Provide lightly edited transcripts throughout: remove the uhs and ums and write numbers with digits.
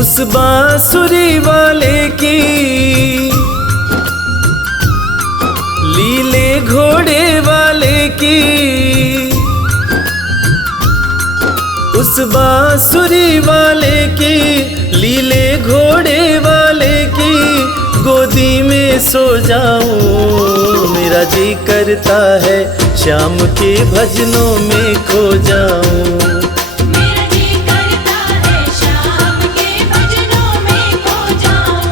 उस बांसुरी वाले की लीले घोड़े वाले की, उस बांसुरी वाले की लीले घोड़े वाले की गोदी में सो जाऊं। मेरा जी करता है शाम के भजनों में खो जाऊं। मेरा जी करता है शाम के भजनों में खो जाऊं।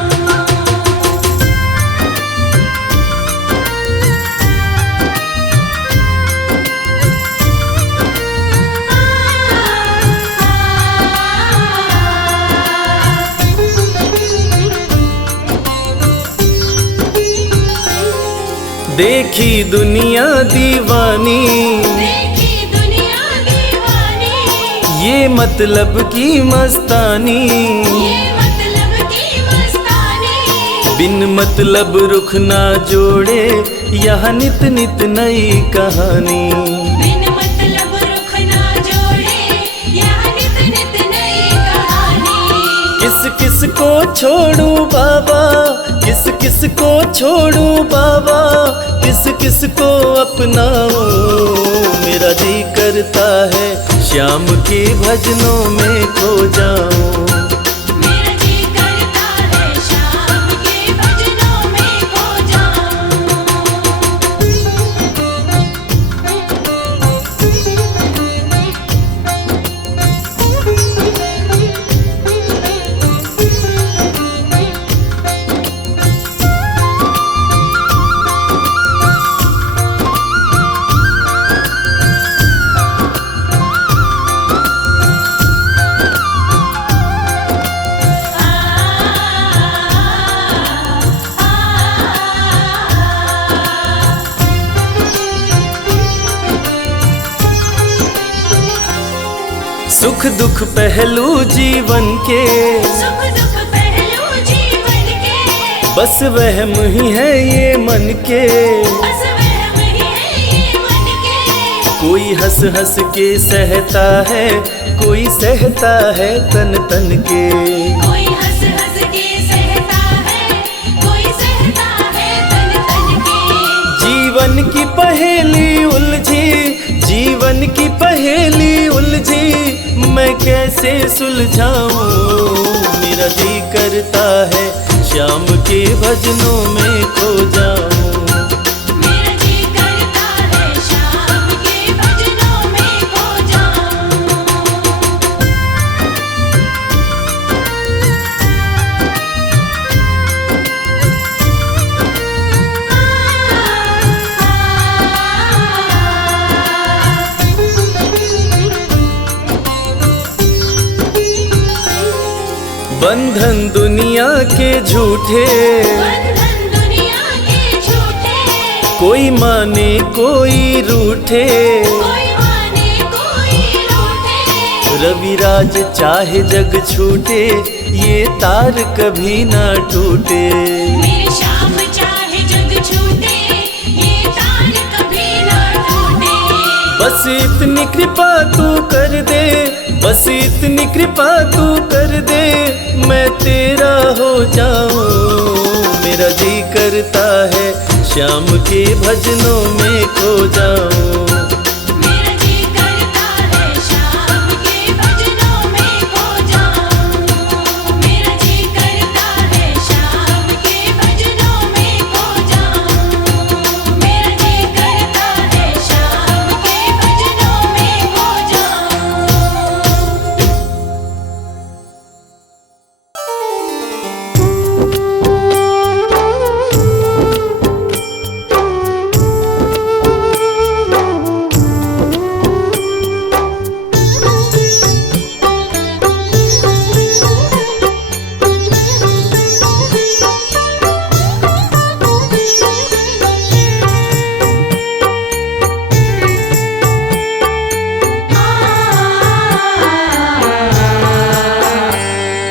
देखी दुनिया दीवानी, देखी दुनिया दीवानी, ये मतलब की मस्तानी, ये मतलब की मस्तानी। बिन मतलब रुख ना जोड़े यहाँ नित नित नई कहानी। बिन मतलब रुख ना जोड़े यहाँ नित नित नई कहानी। किस किस को छोड़ूं बाबा, किस किस को छोड़ूं बाबा, किस किस को अपनाऊं। मेरा जी करता है शाम के भजनों में खो जाऊं। मेरा जी करता है शाम के भजनों में खो जाऊं। सुख दुख पहलू जीवन के, सुख दुख पहलू जीवन के, बस वहम ही है ये मन के। बस वहम ही है ये मन के। कोई हंस हंस के सहता है, कोई सहता है तन तन के। कोई हंस हंस के सहता है, कोई सहता है तन तन के। जीवन की पहेली उलझी, जीवन की पहेली उलझी, मैं कैसे सुलझाऊं। मेरा जी करता है शाम के भजनों में खो जाऊं। मेरा जी करता है शाम के भजनों में खो जाऊं। बंधन दुनिया के झूठे, बंधन दुनिया के झूठे, कोई माने कोई रूठे। कोई माने कोई रूठे। रविराज चाहे जग छूटे, ये तार कभी ना टूटे। मेरी शाम चाहे जग छूटे, ये तार कभी ना टूटे। बस इतनी कृपा तू कर दे, बस इतनी कृपा तू कर दे, मैं तेरा हो जाऊं। मेरा जी करता है शाम के भजनों में खो जाऊं। मेरा जी करता है शाम के भजनों में खो जाऊं। मेरा जी करता है शाम के भजनों में खो जाऊं। मेरा जी करता है शाम के भजनों में खो जाऊं।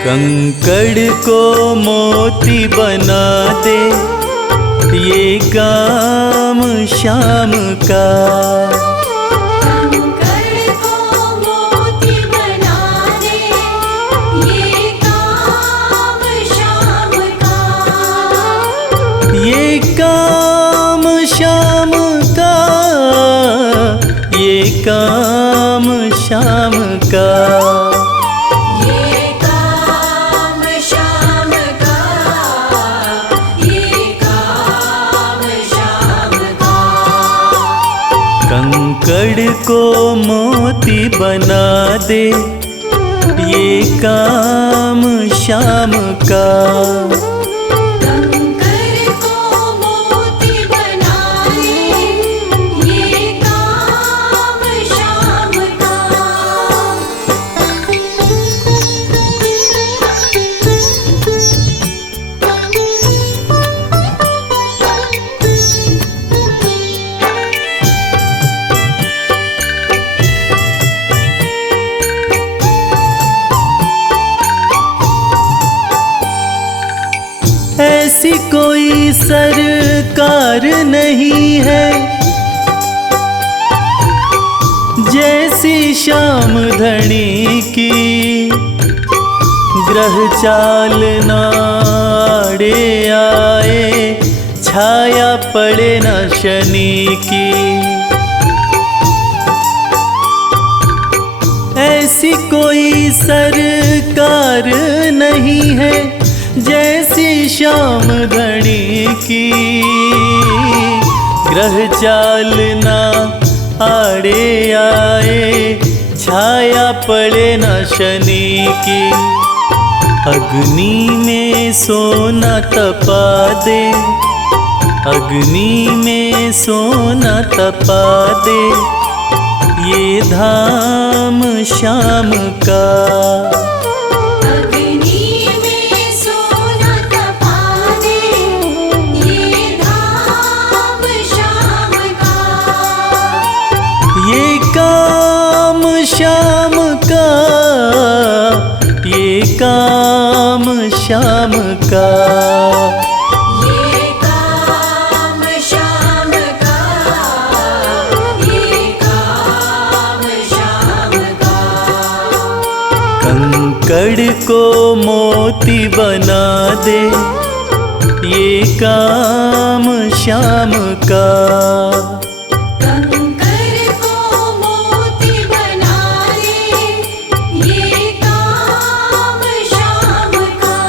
कंकड़ को मोती बना दे, ये काम शाम का। कंकड़ को मोती बना दे, ये काम काम शाम का। ये काम शाम का, ये काम शाम का। कंकड़ को मोती बना दे, ये काम शाम का। कंकर को मोती बना दे, ये काम शाम का। ऐसी कोई सरकार नहीं है जैसी श्याम धनी की। ग्रह चाल नाड़े आए, छाया पड़े न शनि की। ऐसी कोई सरकार नहीं है जैसी श्याम धनी की। ग्रह चाल ना आड़े आए, छाया पड़े न शनि की। अग्नि में सोना तपा दे, अग्नि में सोना तपा दे, ये धाम शाम का। अग्नि में सोना तपा दे, ये धाम शाम का। ये काम शाम का, ये काम शाम का। ये काम शाम का, ये काम शाम का। कंकड़ को मोती बना दे, ये काम शाम का। कंकर को मोती बना दे, ये काम शाम का।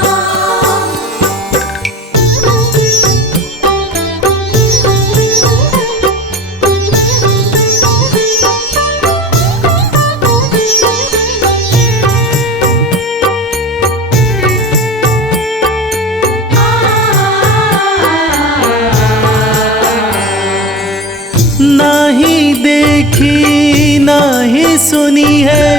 ना ही देखी ना ही सुनी है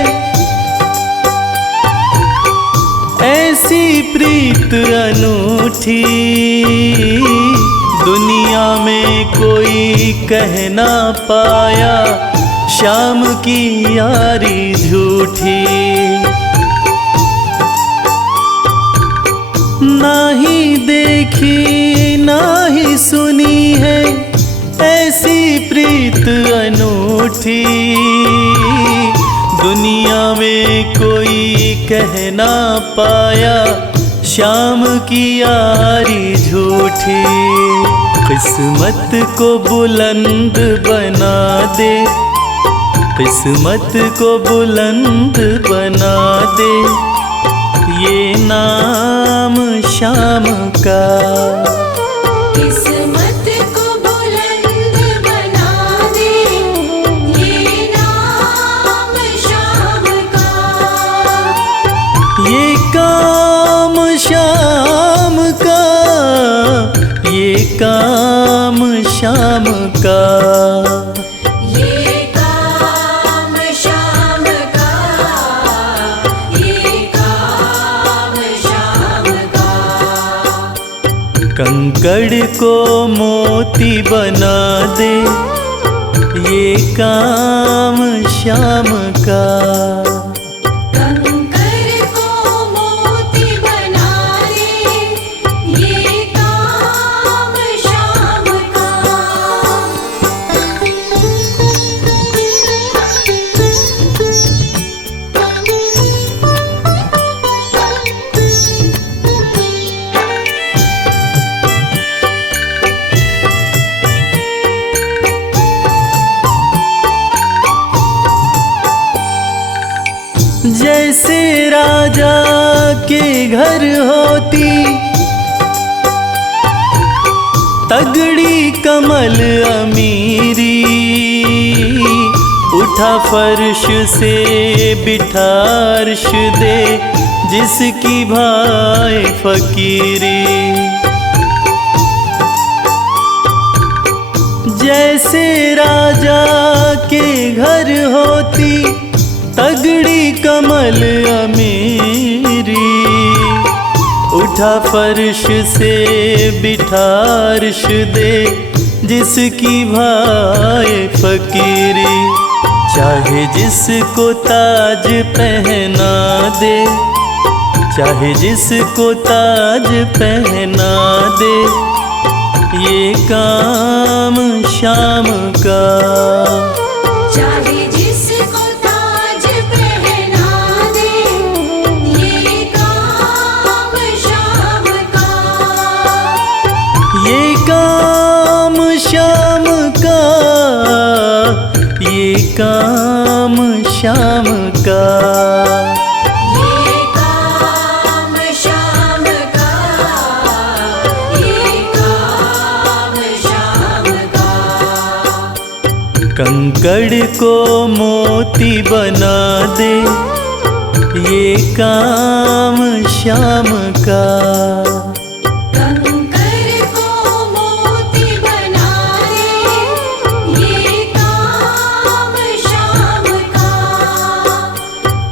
ऐसी प्रीत अनूठी। दुनिया में कोई कह ना पाया, शाम की यारी झूठी। ना ही देखी ना ही सुनी है ऐसी प्रीत अनूठी। दुनिया में कोई कह ना पाया, शाम की यारी झूठी। किस्मत को बुलंद बना दे, किस्मत को बुलंद बना दे, ये नाम शाम का। किस्मत को बुलंद बना दे, ये नाम शाम का। ये काम शाम का, ये काम शाम का। ये काम शाम का, ये काम शाम का। कंकड़ को मोती बना दे, ये काम शाम का। कंकर को मोती बना दे, ये काम शाम का। जैसे राजा के घर होती तगड़ी कमल अमीरी, उठा फर्श से बिठा अर्श दे जिसकी भाई फकीरी। जैसे राजा के घर होती तगड़ी कमल अमीरी, उठा फर्श से बिठा अर्श दे जिसकी भाई फकीरी। चाहे जिसको ताज पहना दे, चाहे जिसको ताज पहना दे, ये काम शाम का। चाहे जिसको ताज पहना दे, ये काम शाम का। ये काम शाम का, ये काम शाम का। ये काम शाम का, ये काम शाम का। कंकड़ को मोती बना दे, ये काम शाम का। कंकर को मोती बना दे, ये काम शाम का।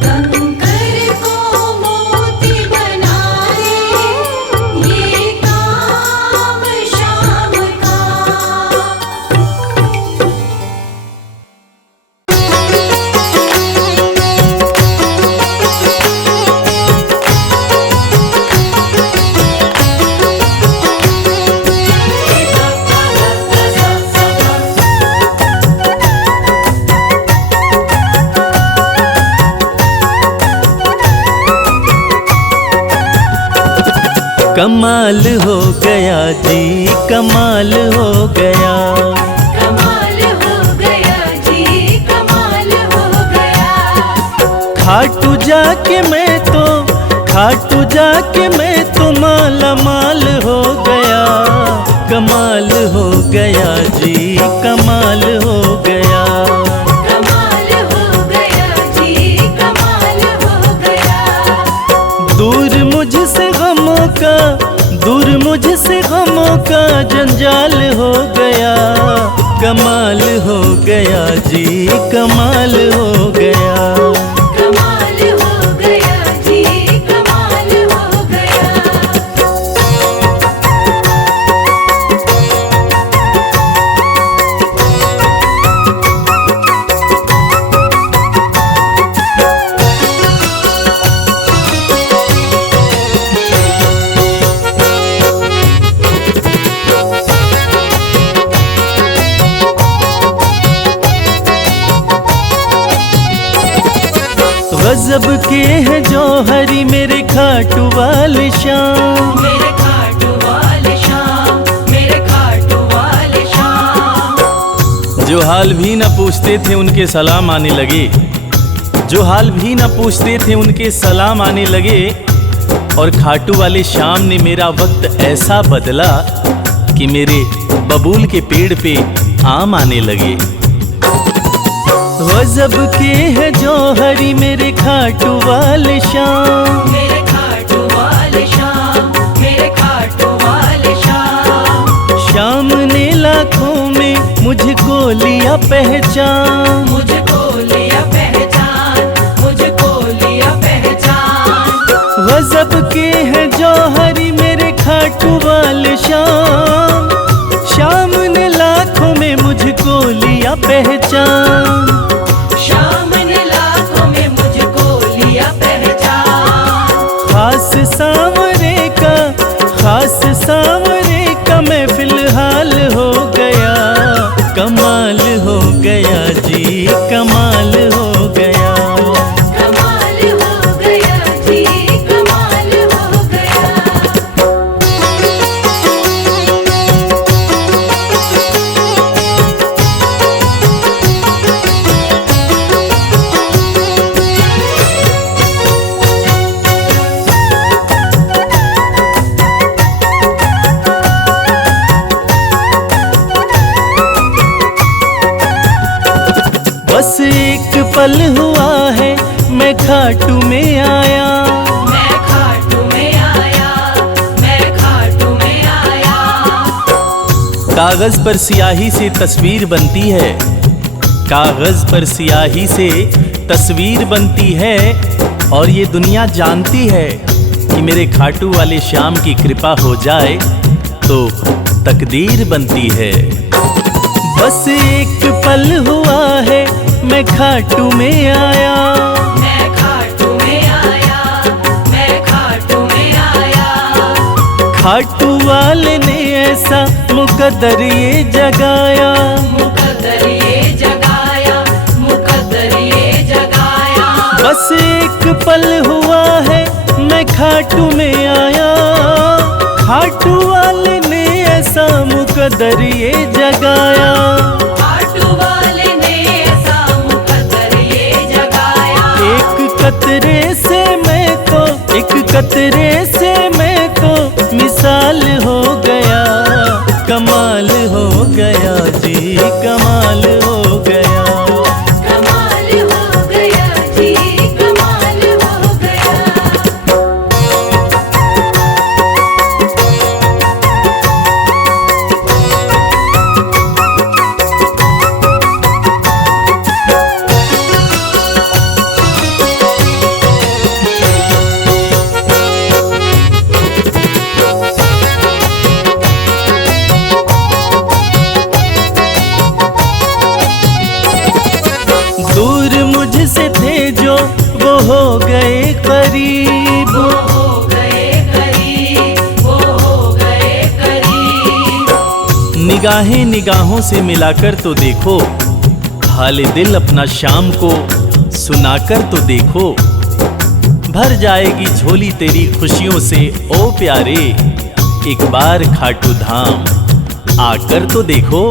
कंकर को मोती बना दे, ये काम शाम का। कमाल हो गया जी, कमाल हो गया। कमाल हो गया जी, कमाल हो गया। खाटू जाके मैं तो, खाटू जाके मैं तो माला माल हो गया। कमाल हो गया जी, कमाल हो गया। कमाल हो गया जी, कमाल हो गया। दूर मुझसे गमों का, दूर मुझसे गमों का जंजाल हो गया। कमाल हो गया जी, कमाल हो गया। कमाल हो गया जी, कमाल हो गया। गजब के हैं जौहरी मेरे खाटू वाले शाम। मेरे खाटू वाले शाम, मेरे खाटू वाले शाम। जो हाल भी न पूछते थे उनके सलाम आने लगे, जो हाल भी न पूछते थे उनके सलाम आने लगे। और खाटू वाले शाम ने मेरा वक्त ऐसा बदला कि मेरे बबूल के पेड़ पे आम आने लगे। गजब के हैं जौहरी मेरे खाटू वाले शाम। मेरे खाटू वाले शाम, मेरे खाटू वाले शाम। शाम ने लाखों में मुझको लिया पहचान, मुझको लिया पहचान, मुझको लिया पहचान। गजब के हैं जौहरी मेरे खाटू वाले शाम। शाम ने लाखों में मुझको लिया पहचान। शाम ने लाखों में मुझको लिया पहचान। खास सांवरे का, खास सांवरे का मैं फिलहाल हो गया। कमाल हो गया जी, कमाल एक पल हुआ है मैं खाटू में आया, मैं खाटू में आया, मैं खाटू में आया। कागज पर स्याही से तस्वीर बनती है, कागज पर स्याही से तस्वीर बनती है, और ये दुनिया जानती है कि मेरे खाटू वाले श्याम की कृपा हो जाए तो तकदीर बनती है। बस एक पल हुआ है मैं खाटू में आया, मैं खाटू में आया, मैं खाटू में आया। खाटू वाले ने ऐसा मुकद्दर ये जगाया, मुकद्दर ये जगाया, मुकद्दर ये जगाया। बस एक पल हुआ है मैं खाटू में आया, खाटू वाले ने ऐसा मुकद्दर ये जगाया। खाटू वाले ने ऐसा मुकद्दर ये जगाया। एक कतरे से मैं तो, एक कतरे से मैं तो मिसाल हो गया, कमाल हो गया जी, कमाल हो गया। कमाल हो गया जी, कमाल हो गया। दूर मुझसे थे जो वो हो गए करीब, वो हो गए करीब, वो हो गए करीब। निगाहें निगाहों से मिलाकर तो देखो, हाल दिल अपना शाम को सुनाकर तो देखो। भर जाएगी झोली तेरी खुशियों से ओ प्यारे, एक बार खाटू धाम आकर तो देखो।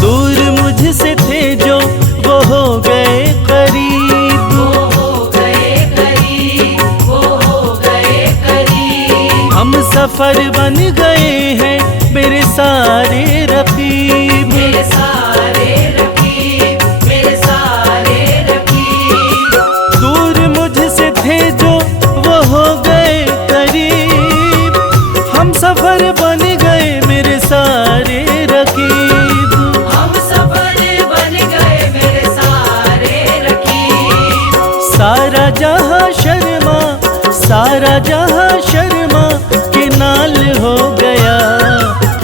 दूर मुझसे थे जो वो हो गए करीब, वो हो गए करीब, वो हो गए करीब। हम सफर बन गए हैं मेरे सारे रकीब, मेरे सारे रकीब, मेरे सारे रकीब। दूर मुझसे थे जो वो हो गए करीब, हम सफर बन गए मेरे सारे रकीब। हम सफर बन गए मेरे सारे रकीब। सारा जहां शर्मा, सारा जहां शर्मा के नाल हो गया,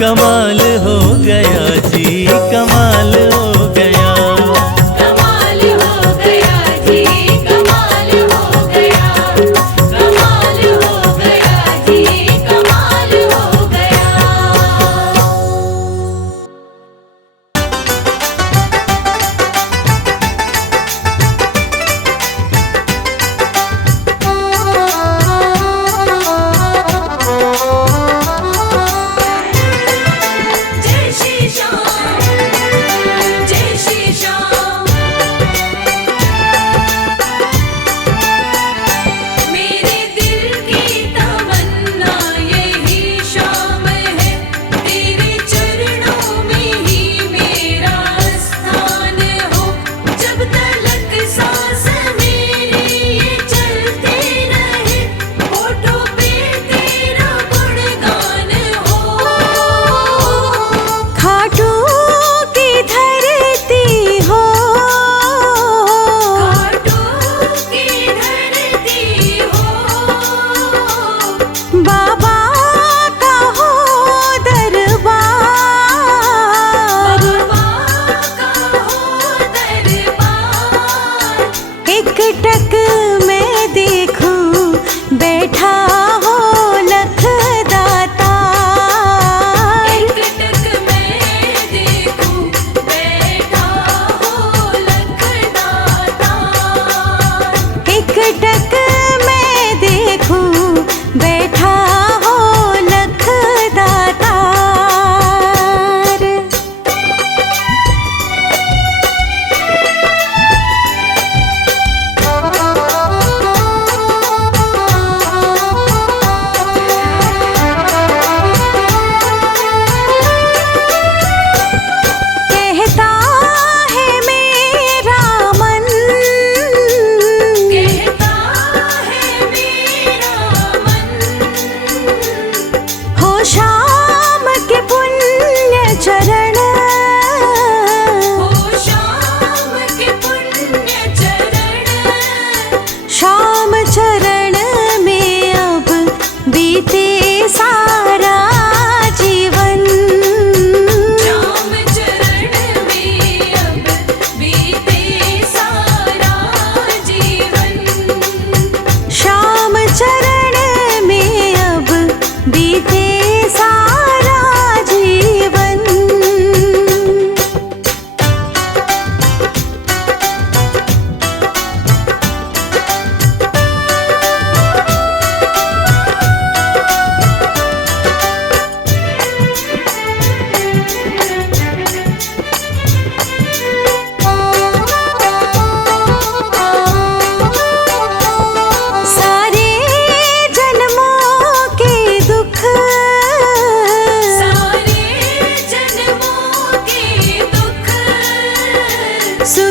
कमाल हो गया जी, कमाल हो गया। कमाल हो गया जी, कमाल हो गया। कमाल हो गया जी, कमाल हो गया। जय श्री श्याम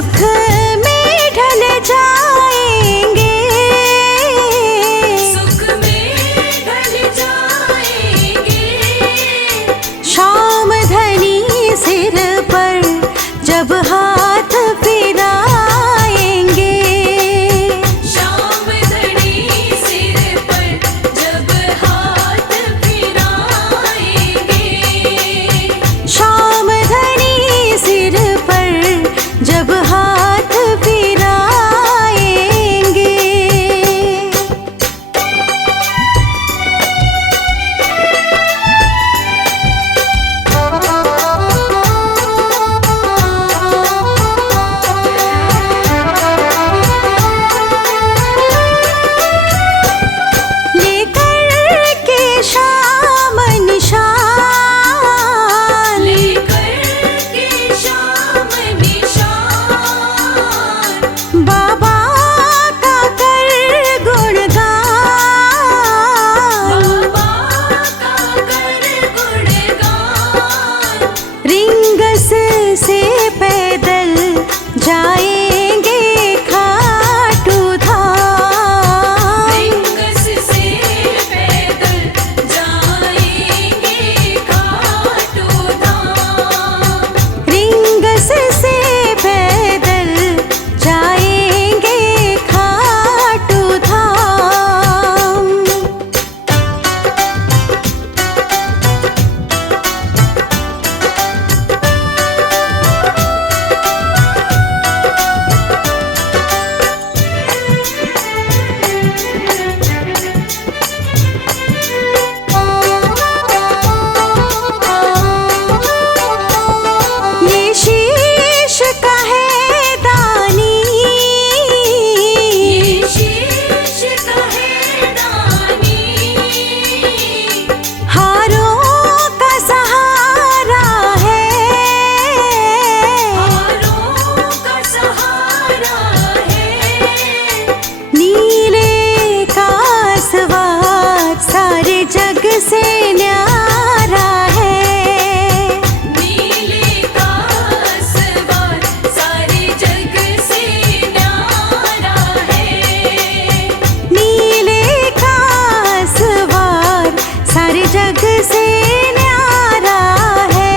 सुख में ढल जाएंगे, सुख में ढल जाएंगे। शाम धनी सिर पर जब हाथ फिराएंगे, शाम धनी सिर पर जब हाथ फिराएंगे, शाम धनी सिर पर जब हाथ फिराएंगे। लेकर के शाम निशान, लेकर के शाम निशान, बाबा का कर गुणगान, बाबा का कर गुणगान। रिंगस से पैदल जाएंगे खाटू धाम, रिंगस से पैदल जाएंगे खाटू धाम, रिंगस से पैदल जाएंगे खाटू धाम। ये शीश का है दानी, ये शीश का है दानी, हारों का सहारा है, हारों का सहारा है। नीले का सवार सारे जग से न्यारा है, नीले का सवार सारे जग से न्यारा है, नीले का सवार सारे जग से न्यारा है।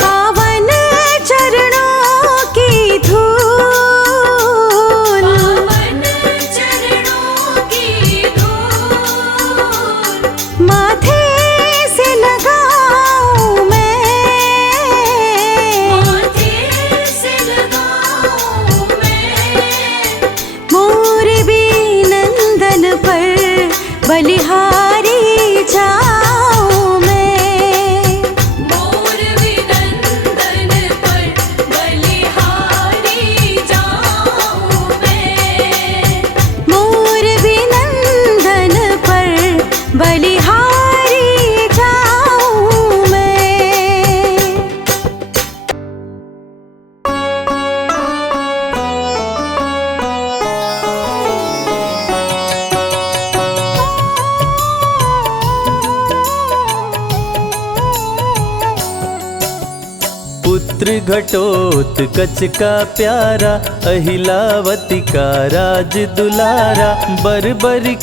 पावन चरणों की धूल, पावन चरणों की धूल, माथे से लगाऊं मैं, माथे से लगाऊं मैं, मोरबी नंदन पर बलिहारी जाऊं मैं, मोर विनंदन पर बलिहारी जाऊं मैं, मोरबी नंदन पर बलिहारी जाऊं मैं। पुत्र घटोत्कच का प्यारा, अहिलावती का राज दुलारा, बर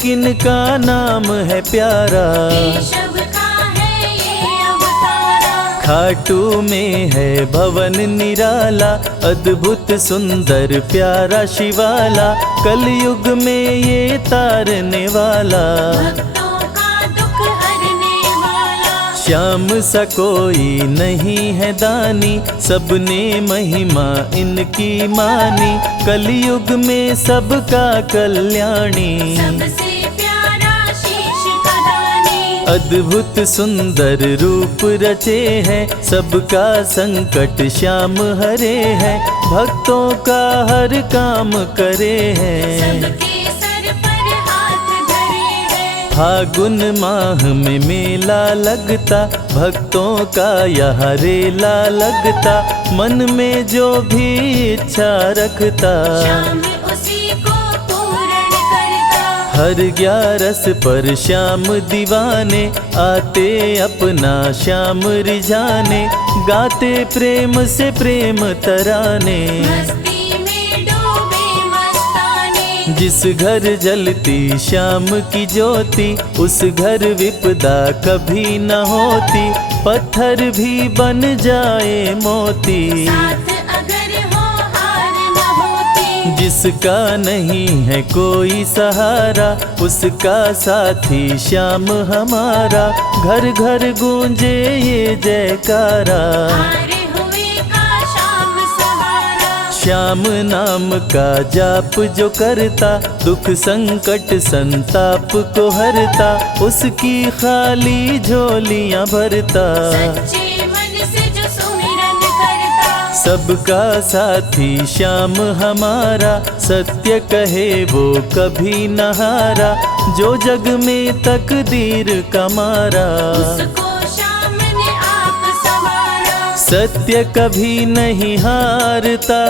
किनका नाम है प्यारा। केशव का है ये अवतारा, खाटू में है भवन निराला, अद्भुत सुंदर प्यारा शिवाला, कलयुग में ये तारने वाला। भक्तों का दुख हरने वाला, श्याम सा कोई नहीं है दानी, सबने महिमा इनकी मानी, कलयुग में सबका कल्याणी। सबसे प्यारा शीश का दानी, अद्भुत सुंदर रूप रचे हैं, सबका संकट श्याम हरे हैं, भक्तों का हर काम करे हैं। सबके सर पर हाथ धरे हैं, फागुन माह में मेला लगता, भक्तों का यहाँ रेला लगता, मन में जो भी इच्छा रखता श्याम उसी को पूर्ण करता। हर 11 पर श्याम दीवाने आते अपना श्याम रिझाने, गाते प्रेम से प्रेम तराने। मस्ती में डूबे मस्ताने, जिस घर जलती श्याम की ज्योति, उस घर विपदा कभी न होती, पत्थर भी बन जाए मोती। साथ अगर हो हार न होती, जिसका नहीं है कोई सहारा, उसका साथी श्याम हमारा, घर घर गूंजे ये जयकारा। हारे हुए का श्याम सहारा। श्याम नाम का जाप जो करता, दुख संकट संताप को हरता, उसकी खाली झोलियां भरता। सच्चे मन से जो सुमिरन करता, सबका साथी श्याम हमारा, सत्य कहे वो कभी न हारा, जो जग में तकदीर का मारा। उसको श्याम ने आप संवारा। सत्य कभी नहीं हारता,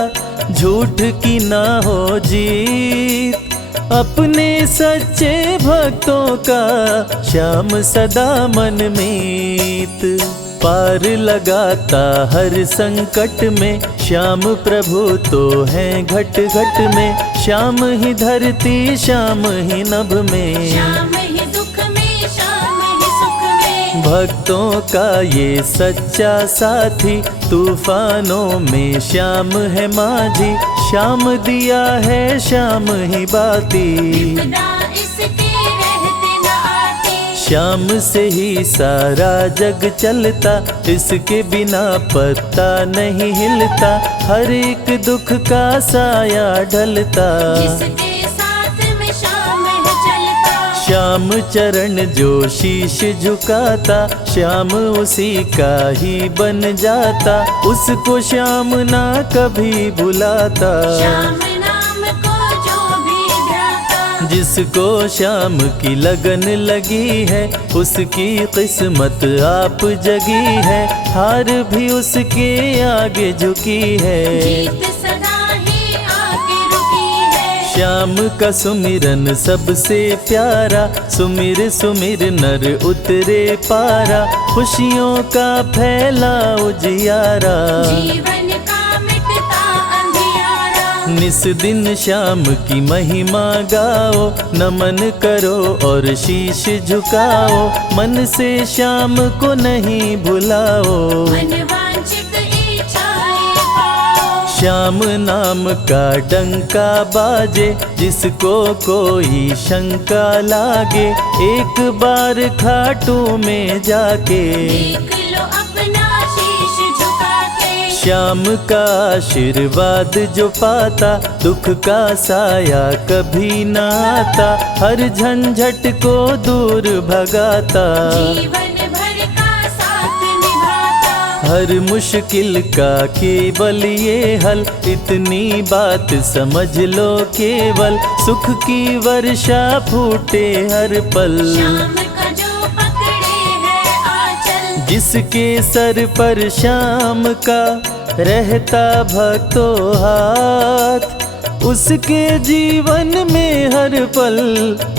झूठ की ना हो जीत, अपने सच्चे भक्तों का श्याम सदा मन मीत। पार लगाता हर संकट में, श्याम प्रभु तो हैं घट घट में, श्याम ही धरती श्याम ही नभ में। श्याम ही दुख में, श्याम ही सुख में, भक्तों का ये सच्चा साथी, तूफानों में श्याम है माझी, श्याम दिया है श्याम ही बाती। विपदा इसके रहते न आती, श्याम से ही सारा जग चलता, इसके बिना पत्ता नहीं हिलता, हर एक दुख का साया ढलता। जिसके साथ में श्याम है चलता, श्याम चरण जो शीश झुकाता, श्याम उसी का ही बन जाता, उसको श्याम ना कभी भुलाता। श्याम नाम को जो भी ध्याता, जिसको श्याम की लगन लगी है, उसकी किस्मत आप जगी है, हार भी उसके आगे झुकी है। जीत सदा ही आके रुकी है। श्याम का सुमिरन सबसे प्यारा, सुमिर सुमिर नर उतरे पारा, खुशियों का फैला उजियारा। जीवन का मिटता अंधियारा, निस दिन श्याम की महिमा गाओ, नमन करो और शीश झुकाओ, मन से श्याम को नहीं भुलाओ। मनवांछित इच्छाएं पाओ, श्याम नाम का डंका बाजे, जिसको कोई शंका लागे, एक बार खाटू में जाके देख लो अपना शीश झुका के। श्याम का आशीर्वाद जो पाता, दुख का साया कभी न आता, हर झंझट को दूर भगाता। जीवन भर का साथ निभाता, हर मुश्किल का केवल ये हल, इतनी बात समझ लो केवल, सुख की वर्षा फूटे हर पल। श्याम का जो पकड़े है आंचल, जिसके सर पर श्याम का रहता भक्तों हाथ, उसके जीवन में हर पल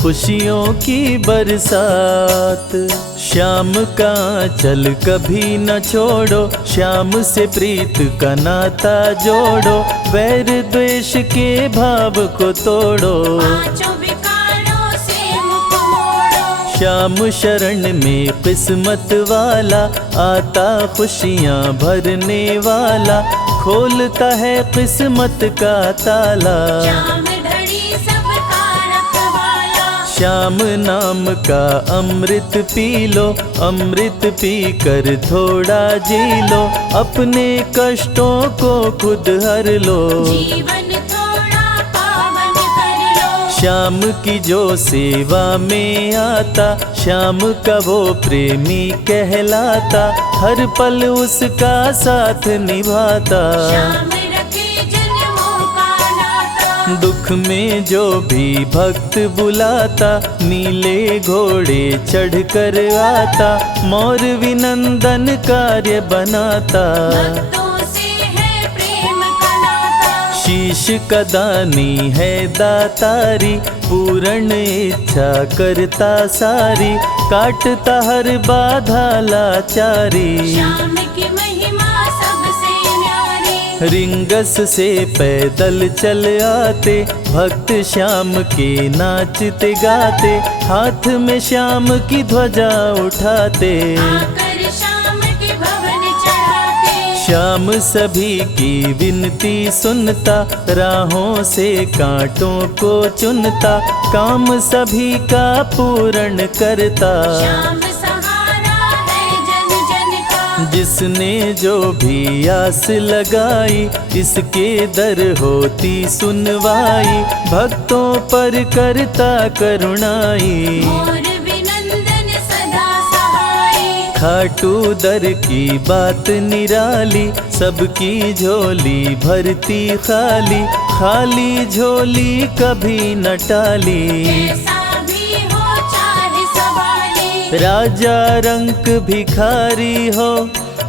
खुशियों की बरसात। श्याम का आंचल कभी न छोड़ो, श्याम से प्रीत का नाता जोड़ो, वैर द्वेष के भाव को तोड़ो। पांचों विकारों से मुख मोड़ो, श्याम शरण में किस्मत वाला, आता खुशियाँ भरने वाला, खोलता है किस्मत का ताला। श्याम धड़ी सबका रखवाला, श्याम नाम का अमृत पी लो, अमृत पी कर थोड़ा जी लो, अपने कष्टों को खुद हर लो। जीवन थोड़ा पावन कर लो, श्याम की जो सेवा में आता, श्याम का वो प्रेमी कहलाता, हर पल उसका साथ निभाता। श्याम रखे जन्मों का नाता, दुख में जो भी भक्त बुलाता, नीले घोड़े चढ़ कर आता, मोर विनंदन कार्य बनाता। भक्तों से है प्रेम का नाता, शीश का दानी है दातारी, पूर्ण इच्छा करता सारी, काटता हर बाधा लाचारी। श्याम की महिमा सबसे न्यारी, रिंगस से पैदल चल आते, भक्त श्याम के नाचते गाते, हाथ में श्याम की ध्वजा उठाते। आकर श्याम के भवन चढ़ाते, श्याम सभी की विनती सुनता, राहों से कांटों को चुनता, काम सभी का पूर्ण करता। श्याम सहारा है जन जन का, जिसने जो भी आस लगाई, इसके दर होती सुनवाई, भक्तों पर करता करुणाई। मोर विनंदन सदा सहाय, खाटू दर की बात निराली, सबकी झोली भरती खाली, खाली झोली कभी न टाली। ऐसा भी हो चाहे सवाली, राजा रंक भिखारी हो,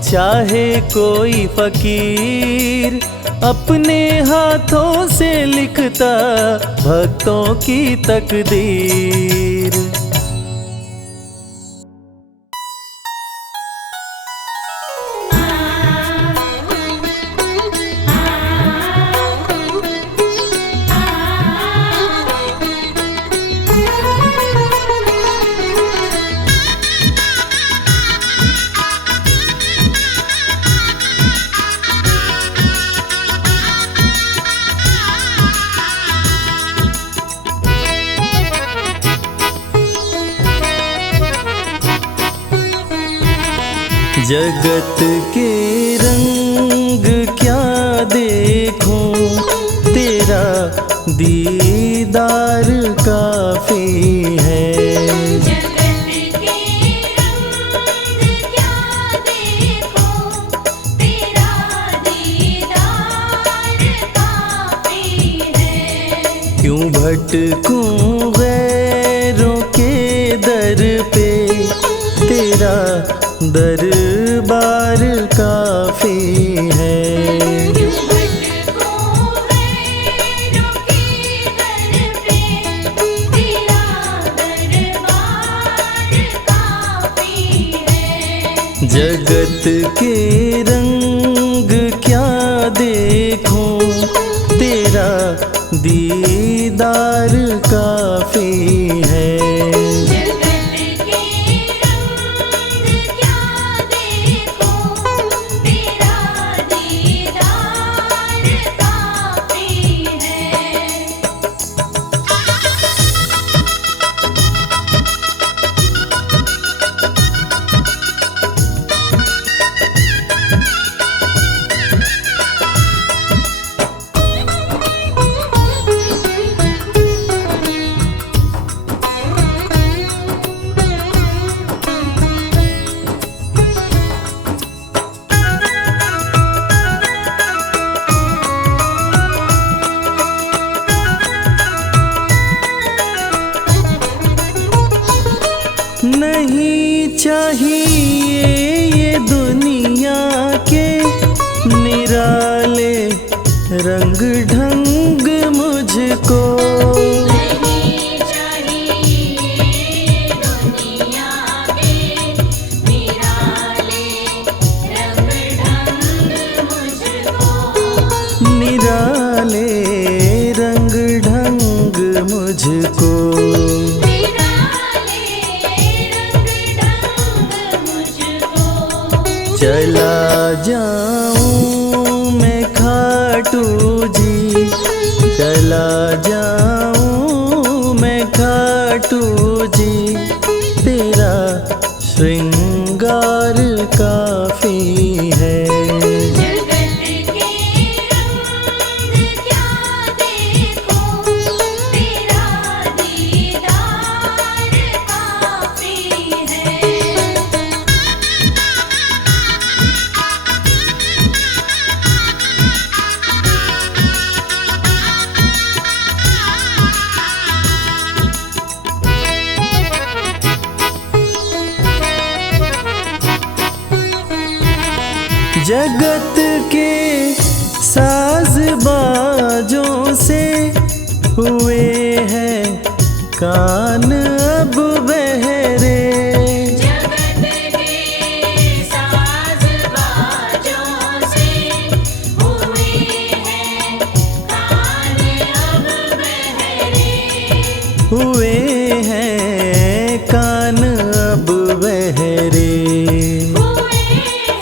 चाहे कोई फकीर, अपने हाथों से लिखता भक्तों की तकदीर। जगत के रंग क्या देखूं, तेरा दीदार काफी है। जगत के रंग क्या देखो, तेरा दीदार काफी है। क्यों भटकूं गैरों के दर पे, तेरा दरबार काफी है। क्यों भटको गैरों के दर पे, तेरा दरबार काफी है। जगत के रंग क्या देखूं, तेरा दीदार काफी है। जगत के रंग क्या देखो, तेरा दीदार काफी है। नहीं चाहिए ये दुनिया के निराले रंग ढंग मुझको। नहीं चाहिए दुनिया के निराले रंग ढंग मुझको, निराले रंग ढंग मुझको। निराले रंग ढंग मुझको। चला जाऊं मैं खाटू जी, चला जाऊं मैं खाटू जी, तेरा श्रृंगार काफी है। जगत के रंग क्या देखो, तेरा दीदार काफी है। जगत के साज बाजों से हुए हैं कान अब बहरे। जगत के साज बाजों से हुए हैं कान अब बहरे। हुए हैं कान अब बहरे। हुए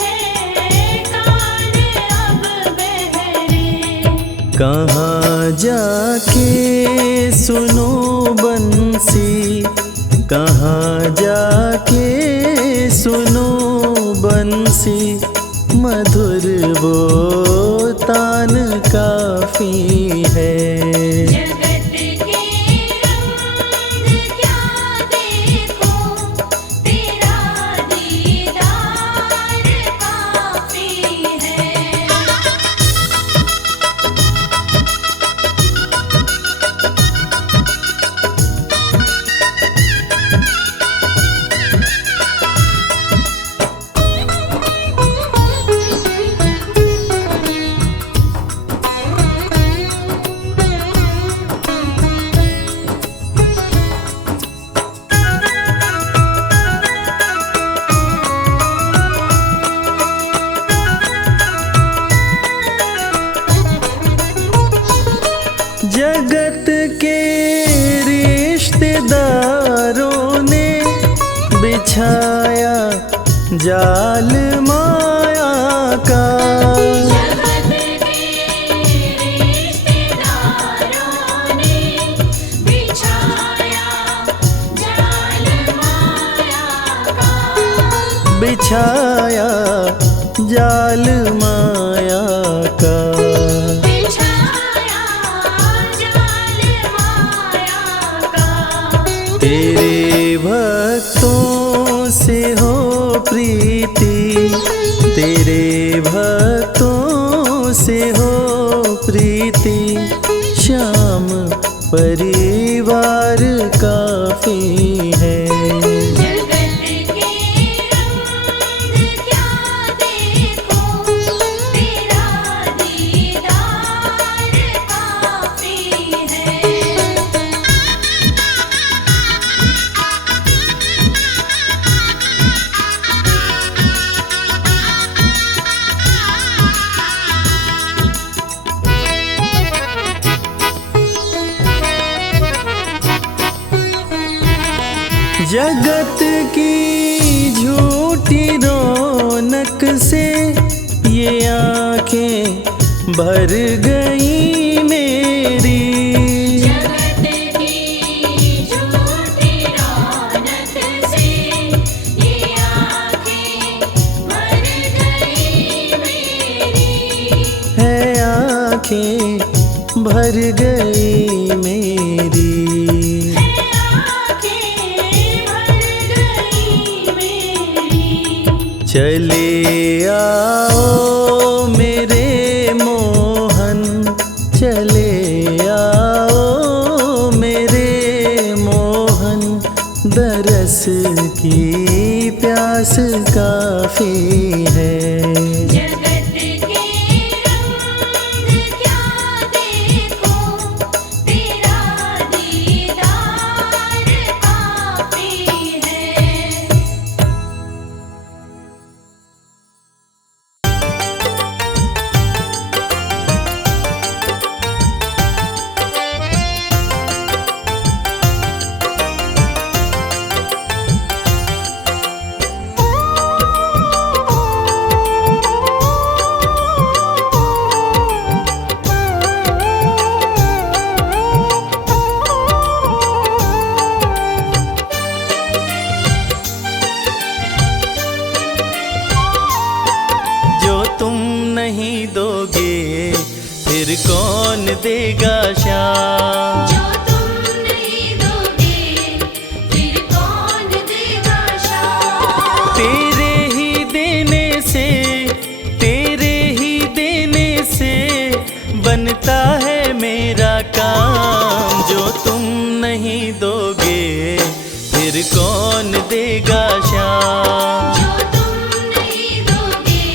हैं कान अब बहरे। कहाँ जाके सुनो बंसी, कहाँ जाके सुनो बंसी, मधुर वो तान काफी है। जगत के रंग क्या देखो, तेरा दीदार काफी है। जगत के रिश्तेदारों ने बिछाया जाल माया का। जगत के रिश्तेदारों ने बिछाया जाल माया का। बिछाया जाल माया का। बिछाया जाल माया का। तेरे भक्तों से हो प्रीति, तेरे भक्तों से हो प्रीति, श्याम परिवार काफी है। जगत के रंग क्या देखो, तेरा दीदार काफी है। जगत की झूठी रौनक से ये आंखें भर गई मेरी। जगत की झूठी रौनक से ये आँखें भर गई मेरी। है आंखें भर गई मेरी। है आँखें भर गई मेरी। चले आओ मेरे मोहन, चले आओ मेरे मोहन, दरस की प्यास काफी है। जगत के रंग क्या देखो, तेरा दीदार काफी है। जो तुम नहीं दोगे फिर कौन देगा श्याम। जो तुम नहीं दोगे, फिर कौन देगा शाम। तेरे ही देने से, तेरे ही देने से बनता है मेरा काम। जो तुम नहीं दोगे फिर कौन देगा श्याम। जो तुम नहीं दोगे,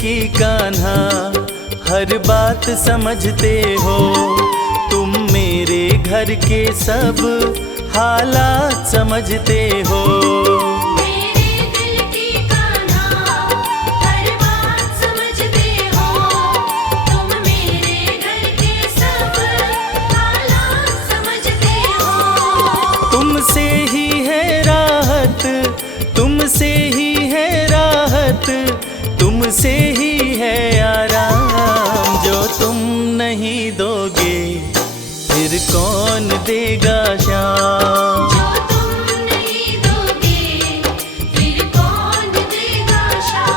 कि कान्हा हर बात समझते हो, तुम मेरे घर के सब हालात समझते हो। मेरे दिल की कान्हा हर बात समझते हो, तुम मेरे घर के सब हालात समझते हो। तुमसे ही है राहत, तुमसे ही है राहत, तुमसे ही है आराम। जो तुम नहीं दोगे फिर कौन देगा शाम। जो तुम नहीं दोगे फिर कौन देगा शाम।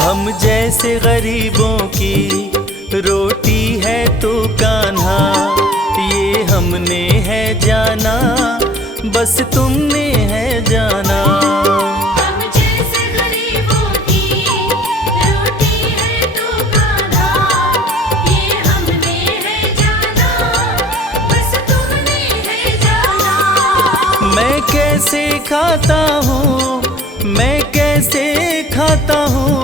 हम जैसे गरीबों की रोटी है तो कान्हा, ये हमने है जाना, बस तुमने है जाना। हम जैसे गरीबों की रोटी है तो कान्हा, ये हमने है जाना, बस तुमने है जाना। मैं कैसे खाता हूँ, मैं कैसे खाता हूँ,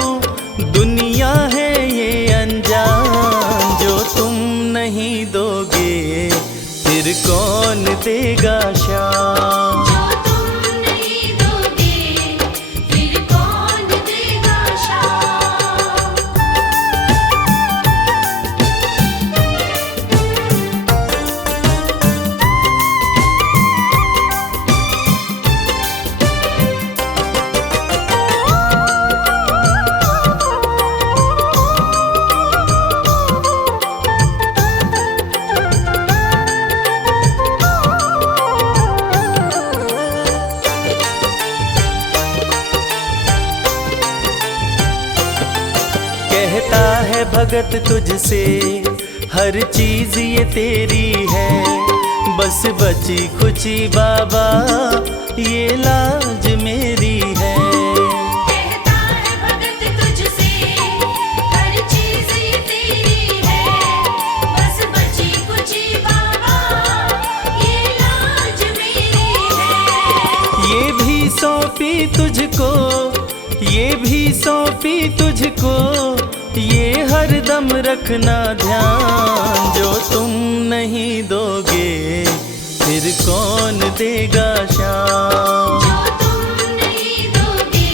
दुनिया है ये अनजान। जो तुम नहीं दोगे फिर कौन देगा शाम। जो तुम नहीं दोगे फिर कौन देगा शाम। कहता है भगत तुझसे हर चीज ये तेरी है, बस बची खुची बाबा ये लाज मेरी है। कहता है भगत तुझसे हर चीज ये तेरी है, बस बची कुची बाबा ये लाज मेरी है। ये भी सौंपी तुझको, ये भी सौंपी तुझको, ये हरदम रखना ध्यान। जो तुम नहीं दोगे फिर कौन देगा शाम। जो तुम नहीं दोगे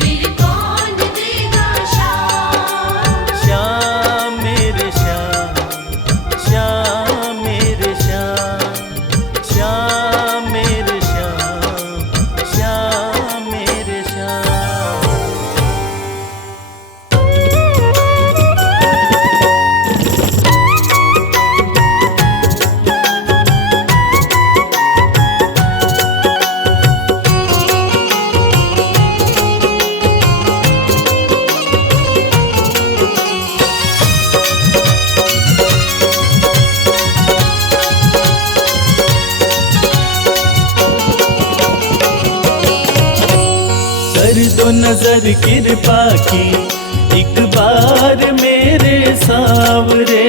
फिर कौन देगा शाम। श्याम मेरे श्याम, श्याम मेरे श्याम, श्याम मेरे श्याम, श्याम मेरे श्याम। कर दो नजर कृपा की एक बार मेरे सावरे।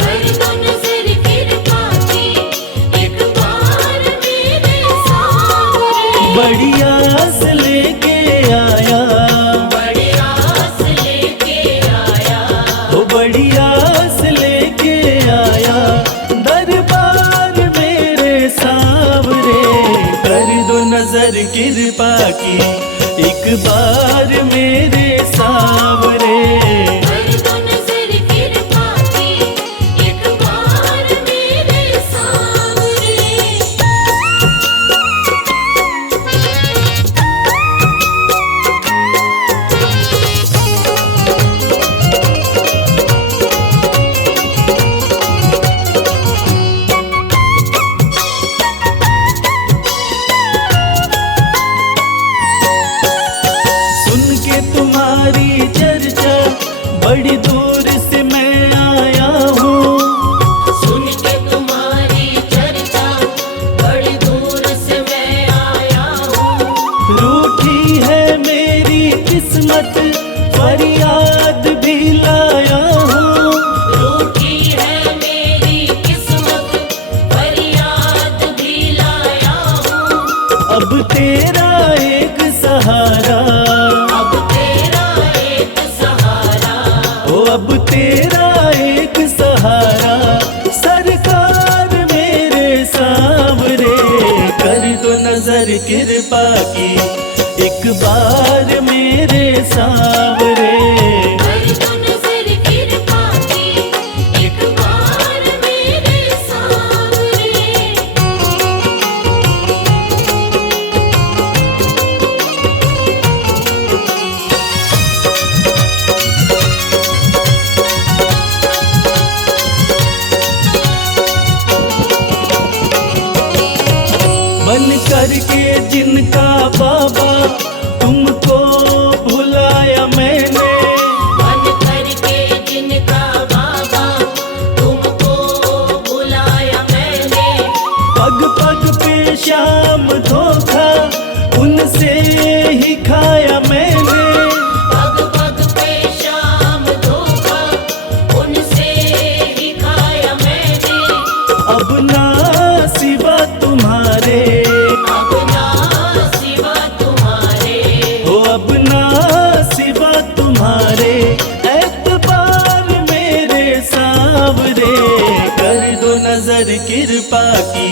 कर दो नजर कृपा की एक बार मेरे सावरे। बड़ी आस लेके आया, बड़ी आस लेके आया, वो बड़ी आस लेके आया, दरबार मेरे सावरे। कर दो नजर कृपा की एक बार मेरे सावरे। कर दो नजर कृपा की एक बार मेरे सावरे। बड़ी दूर से मैं आया हूँ, सुन के तुम्हारी चर्चा बड़ी दूर से मैं आया हूँ। रूठी किस्मत फरियाद भी लाया हूँ। रूठी है मेरी किस्मत फरियाद भी लाया हूँ। अब तेरा एक सहारा, अब तेरा एक सहारा, ओ अब तेरा एक सहारा, सरकार मेरे सामने कर दो नजर कृपा की एक बार मेरे सामने। कर दो नजर कृपा की एक बार मेरे सामने। बन करके जिनका बाबा तुमको भुलाया मैंने, बन करके जिनका बाबा तुमको बुलाया मैंने। पग पग पे शाम धोखा उनसे ही खाया मैंने। पग पग पे शाम धोखा उनसे ही खाया मैंने। अब ना सिवा तुम्हारे, अब ना सिवा तुम्हारे, हो अब ना सिवा तुम्हारे एतबार मेरे सावरे। कर दो नजर कृपा की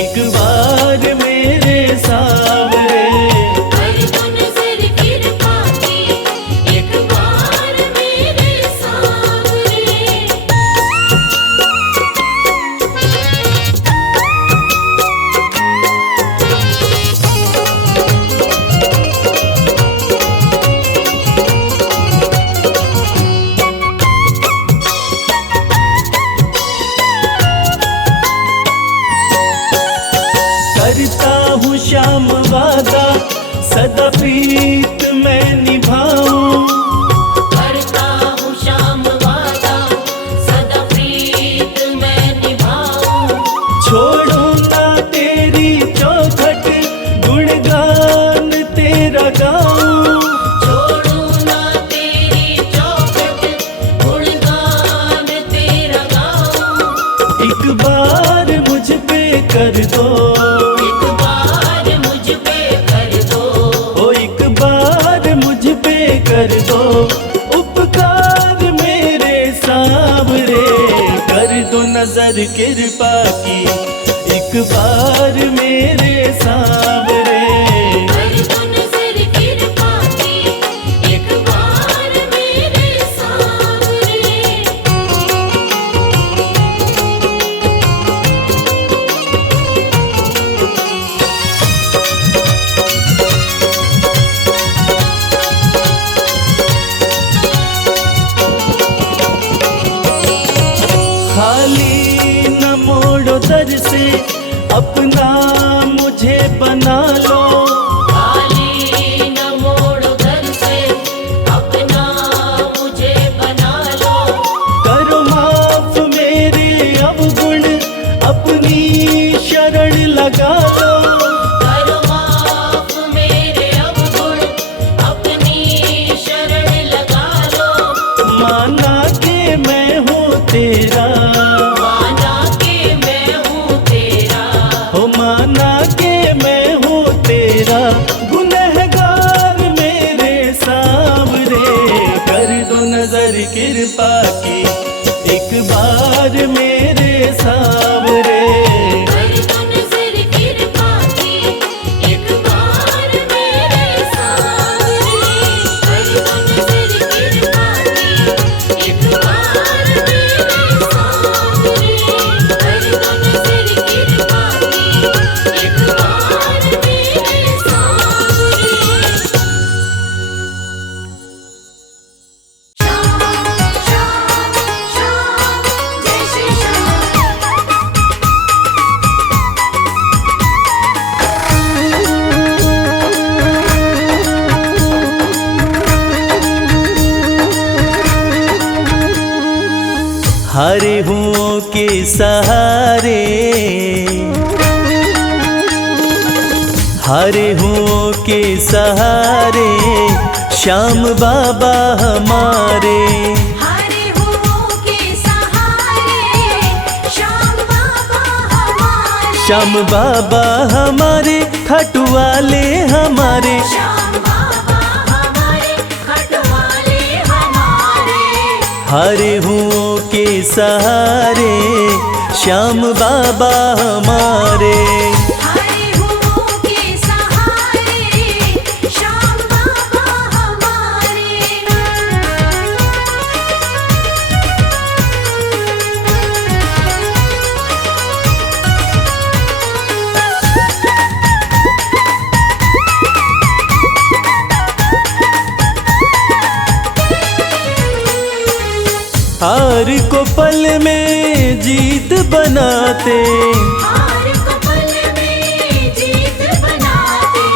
एक बार मेरे सावरे। कर दो नजर कृपा की एक बार मेरे सामने। करता हूँ श्याम वादा सदा प्रीत मैं निभाऊं। करता हूँ शाम वादा सदा प्रीत मैं निभाऊं। छोड़ूं ना तेरी चौखट गुणगान तेरा गाऊं। छोड़ू ना तेरी चौखट गुणगान तेरा गाऊं। एक बार मुझ पे कर दो, एक बार मुझ पे कर दो। ओ एक बार मुझ पे कर दो उपकार मेरे सावरे। कर दो नजर कृपा की एक बार मेरे सावरे। कर दो नजर कृपा की एक बार मेरे सामने। खाली न मोड़ो दर से अपना मुझे बना लो। खाली न मोड़ो दर से अपना मुझे बना लो। करो माफ मेरे अवगुण अपनी शरण लगा लो। करो माफ मेरे अवगुण अपनी शरण लगा लो। माना कि मैं हूँ तेरा, माना कि मैं हूँ तेरा। हो माना कि मैं हूँ तेरा गुनहगार मेरे सामने। कर दो नजर कृपा की एक बार मेरे सामने। कर दो नजर कृपा की एक बार मेरे सामने। कर दो नजर कृपा की एक बार मेरे सामने। कर दो नजर कृपा की एक बार मेरे सामने। श्याम श्याम श्याम जय श्री श्याम। हारे हुओं के सहारे, हारे हुओं के सहारे श्याम बाबा हमारे। हरे हुओं के सहारे श्याम बाबा हमारे। श्याम बाबा हमारे, खाटू वाले हमारे। श्याम बाबा हमारे, खटवाले हमारे। हरे हुओं के सहारे श्याम बाबा हमारे। हरे हुओं के सहारे श्याम बाबा हमारे। हार को पल में जीत बनाते, हार को पल में जीत बनाते।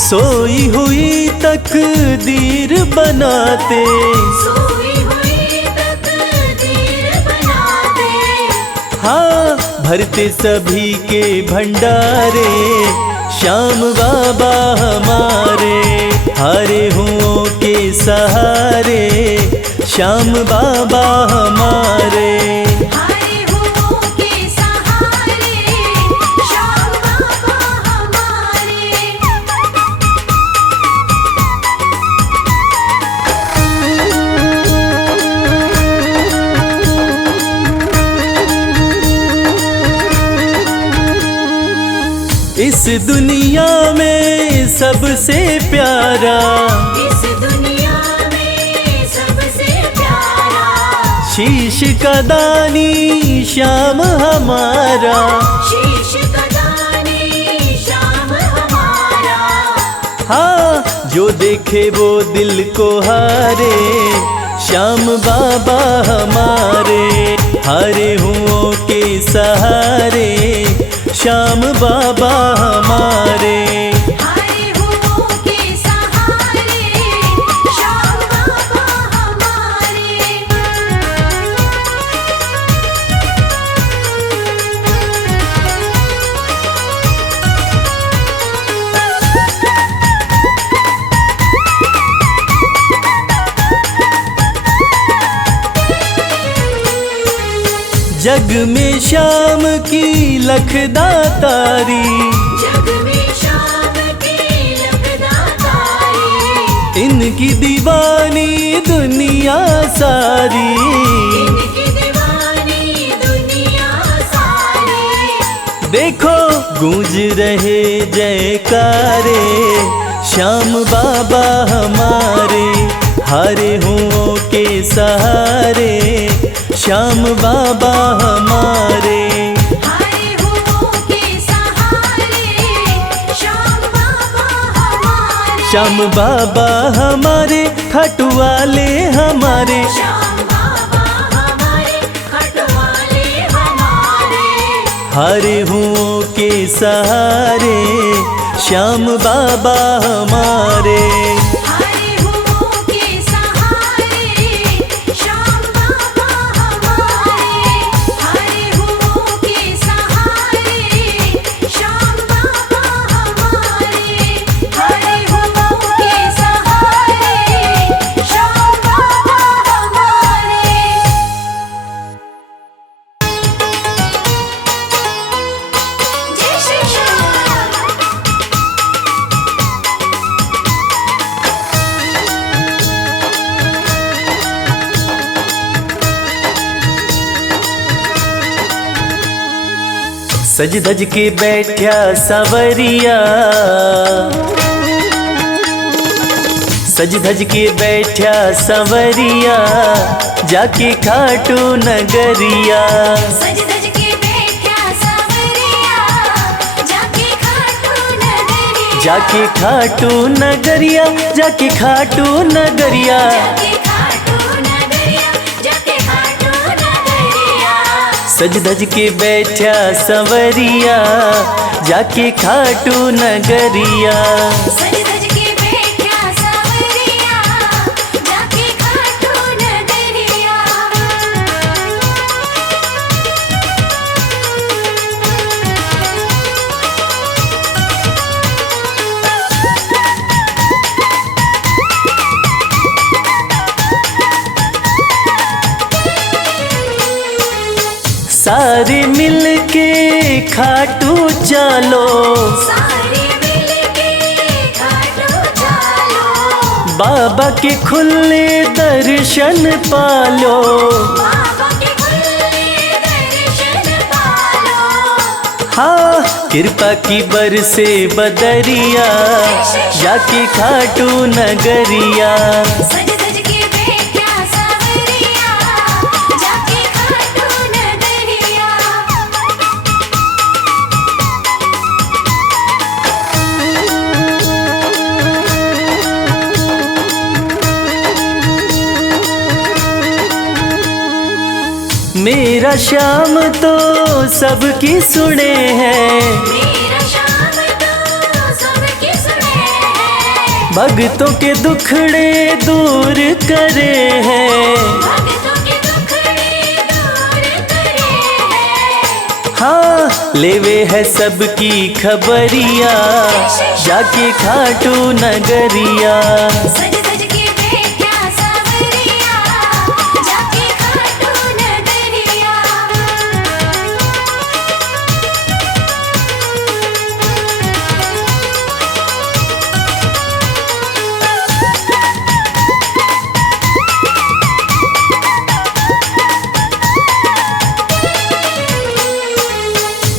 सोई हुई तकदीर बनाते। सोई हुई तकदीर बनाते। हाँ, भरते सभी के भंडारे श्याम बाबा हमारे। हरे हुओं के सहारे श्याम बाबा हमारे। हरे हुओं के सहारे श्याम बाबा हमारे। इस दुनिया में सबसे प्यारा, इस दुनिया में सबसे प्यारा शीश का दानी श्याम हमारा। शीश का दानी श्याम हमारा। हाँ, जो देखे वो दिल को हारे श्याम बाबा हमारे। हरे हुओं के सहारे श्याम बाबा हमारे। हरे हुओं के सहारे श्याम बाबा हमारे। जग में श्याम की लखदातारी, जग में श्याम की लखदातारी। इनकी दीवानी दुनिया सारी। इनकी दीवानी दुनिया सारी। देखो गूंज रहे जयकारे श्याम बाबा हमारे। हरे हुओं के सहारे श्याम बाबा हमारे। हरे हुओं के सहारे श्याम बाबा हमारे। श्याम बाबा हमारे, खाटू वाले हमारे। श्याम बाबा हमारे, खटवाले हमारे। हरे हुओं के सहारे श्याम बाबा हमारे। हरे हुओं के सहारे श्याम बाबा हमारे। हरे हुओं के सहारे श्याम बाबा हमारे। हरे हुओं के सहारे श्याम बाबा हमारे। जय श्री श्याम। सज धज के बैठा सवरिया, सज धज के बैठा सवरिया, जाके खाटू नगरिया। सज धज के बैठा सवरिया, जाके खाटू नगरिया। जाके खाटू नगरिया, जाके खाटू नगरिया। जाके खाटू नगरिया, जाके खाटू नगरिया। सज धज के बैठा सवरिया, जाके खाटू नगरिया। सज धज के बैठा सवरिया, जाके खाटू नगरिया। खाटू चालो, सारे मिलके खाटू चालो, बाबा के खुले दर्शन पालो। बाबा के खुले दर्शन पालो। हाँ, कृपा की बरसे बदरिया, जाके खाटू नगरिया। सज सज के बैठा सावरिया, जाके खाटू नगरिया। मेरा श्याम तो सबकी सुने हैं, मेरा श्याम तो सबकी सुने हैं, भक्तों के दुखड़े दूर करे हैं। भक्तों के दुखड़े दूर करे हैं। हाँ, लेवे है सबकी खबरिया, जाके खाटू नगरिया। सज सज के बैठा सावरिया, जाके खाटू नगरिया।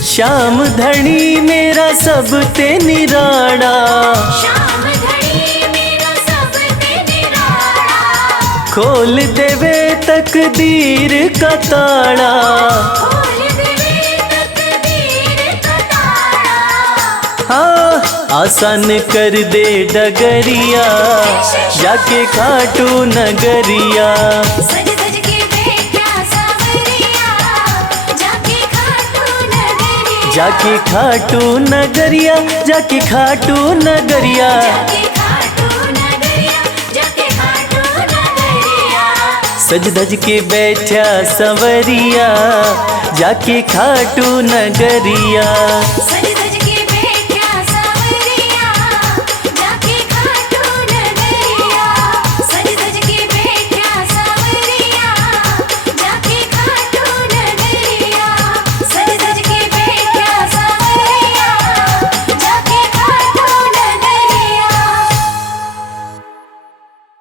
श्याम धनी मेरा सब ते निराड़ा, श्याम धनी मेरा सब ते निराला, खोल देवे तकदीर का ताड़ा। खोल देवे तकदीर का ताला। हाँ, आसान कर दे डगरिया, जाके खाटू नगरिया। सज सज के बैठा सावरिया, जाके खाटू नगरिया। जाके खाटू नगरिया, जाके खाटू नगरिया। जाके खाटू नगरिया, जाके खाटू नगरिया। सज धज के बैठा संवरिया, जाके खाटू नगरिया।